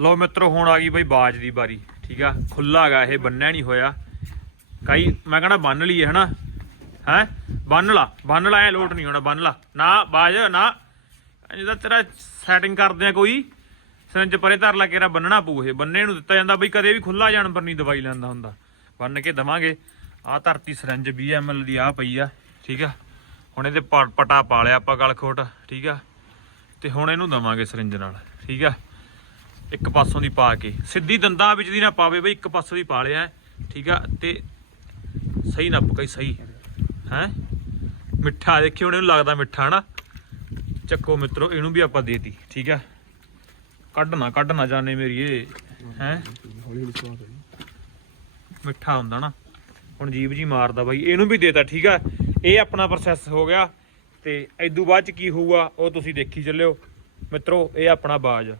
ਲਓ ਮਿੱਤਰੋ, ਹੁਣ ਆ ਗਈ ਬਈ ਬਾਜ ਦੀ ਵਾਰੀ ਠੀਕ ਆ? ਖੁੱਲਾ ਹੈਗਾ ਇਹ, ਬੰਨਿਆ ਨਹੀਂ ਹੋਇਆ। ਕਈ, ਮੈਂ ਕਹਣਾ ਬੰਨ ਲਈਏ, ਹਨਾ? ਹੈ? ਬੰਨ ਲਾ ਬੰਨ ਲਾ, ਐ ਲੋਟ ਨਹੀਂ ਹੋਣਾ, ਬੰਨ ਲਾ। ਨਾ, ਬਾਜ, ਨਾ। ਜਿਹਦਾ ਤੇਰਾ ਸੈਟਿੰਗ ਕਰਦੇ ਆ ਕੋਈ। ਸਿੰਜ ਪਰੇ ਧਰ ਲਾ ਕੇਰਾ ਬੰਨਣਾ ਪਊ ਇਹ। ਬੰਨੇ ਨੂੰ ਦਿੱਤਾ ਜਾਂਦਾ ਬਈ, ਕਦੇ ਵੀ ਖੁੱਲਾ ਜਾਨਵਰ ਨਹੀਂ ਦਵਾਈ ਲੈਂਦਾ ਹੁੰਦਾ। ਬੰਨ ਕੇ ਦਵਾਂਗੇ। ਆ ਧਰਤੀ ਸਰੰਜ 20 ml ਦੀ ਆ ਪਈ ਆ, ਠੀਕ ਆ? ਹੁਣ ਇਹਦੇ ਪਟਾ ਪਾ ਲਿਆ ਆਪਾਂ ਗਲਖੋਟ, ਠੀਕ ਆ? ਤੇ ਹੁਣ ਇਹਨੂੰ ਦਵਾਂਗੇ ਸਰਿੰਜ ਨਾਲ, ਠੀਕ ਆ? ਇੱਕ ਪਾਸੋਂ ਦੀ ਪਾ ਕੇ। ਸਿੱਧੀ ਦੰਦਾਂ ਵਿੱਚ ਦੀ ਨਾ ਪਾਵੇ ਬਈ, ਇੱਕ ਪਾਸੋਂ ਦੀ ਪਾ ਲਿਆ ਠੀਕ ਆ? ਤੇ ਸਹੀ ਨਾ ਪਕਾਈ ਸਹੀ। ਹੈ? ਮਿੱਠਾ, ਦੇਖੀ ਹੁਣ ਇਹਨੂੰ ਲੱਗਦਾ ਮਿੱਠਾ ਨਾ ਚੱਕੋ ਮਿੱਤਰੋ, ਇਹਨੂੰ ਵੀ ਆਪਾਂ ਦੇਤੀ ਠੀਕ ਆ? ਕੱਢ ਨਾ ਕੱਢ ਨਾ ਜਾਣੇ ਮੇਰੀ ਇਹ। ਹੈ? ਮਿੱਠਾ ਹੁੰਦਾ ਨਾ। ਹੁਣ ਜੀਬ ਜੀ ਮਾਰਦਾ ਬਾਈ, ਇਹਨੂੰ ਵੀ ਦੇਤਾ, ਠੀਕ ਆ? ਇਹ ਆਪਣਾ ਪ੍ਰੋਸੈਸ ਹੋ ਗਿਆ। ਤੇ ਐਦੂ ਬਾਅਦ ਚ ਕੀ ਹੋਊਗਾ, ਉਹ ਤੁਸੀਂ ਦੇਖੀ ਚੱਲਿਓ। ਮਿੱਤਰੋ, ਇਹ ਆਪਣਾ ਬਾਜ।